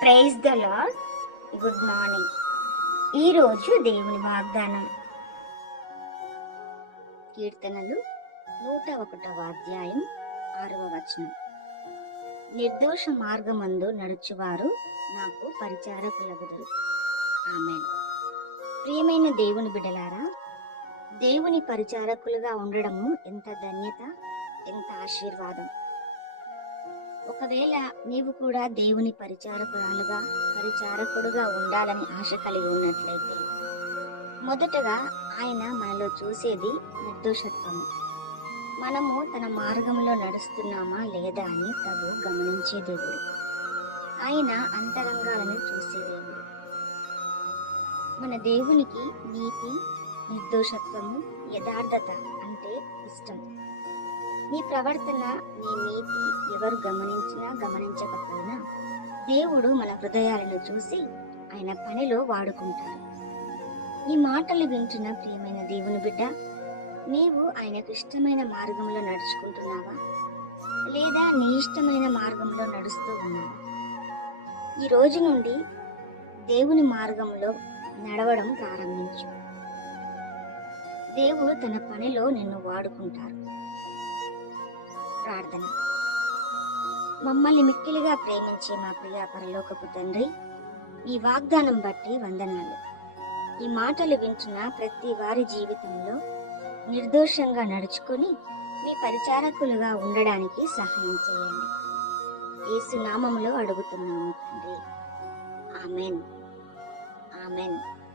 Praise the lord good morning ఈరోజు దేవుని వాగ్దానం. కీర్తనలు నూట ఒకటవ అధ్యాయం ఆరవ వచనం. నిర్దోష మార్గమందు నడుచువారు నాకు పరిచారకులగుదరు. ఆమె ప్రియమైన దేవుని బిడ్డలారా దేవుని పరిచారకులుగా ఉండడము ఎంత ధన్యత ఎంత ఆశీర్వాదం. ఒకవేళ నీవు కూడా దేవుని పరిచారకురాలుగా పరిచారకుడుగా ఉండాలని ఆశ కలిగి ఉన్నట్లయితే మొదటగా ఆయన మనలో చూసేది నిర్దోషత్వము. మనము తన మార్గంలో నడుస్తున్నామా లేదా అని తగు గమనించే దేవుడు. ఆయన అంతరంగాలను చూసే దేవుడు. మన దేవునికి నీతి నిర్దోషత్వము యథార్థత అంటే ఇష్టం. నీ ప్రవర్తన నీ నీతి ఎవరు గమనించినా గమనించకపోయినా దేవుడు మన హృదయాలను చూసి ఆయన పనిలో వాడుకుంటారు ఈ మాటలు వింటున్న ప్రియమైన దేవుని బిడ్డ నీవు ఆయనకు ఇష్టమైన మార్గంలో నడుచుకుంటున్నావా? లేదా నీ ఇష్టమైన మార్గంలో నడుస్తూ ఉన్నావా? ఈ రోజు నుండి దేవుని మార్గంలో నడవడం ప్రారంభించు. దేవుడు తన పనిలో నిన్ను వాడుకుంటారు ప్రార్థన. మమ్మల్ని మిక్కిలిగా ప్రేమించే మా ప్రియ పరలోకపు తండ్రి ఈ వాగ్దానం బట్టి వందనాలు. ఈ మాటలు వింటున్న ప్రతి వారి జీవితంలో నిర్దోషంగా నడుచుకొని మీ పరిచారకులుగా ఉండడానికి సహాయం చేయండి. యేసు నామములో అడుగుతున్నాము తండ్రి. ఆమెన్. ఆమెన్.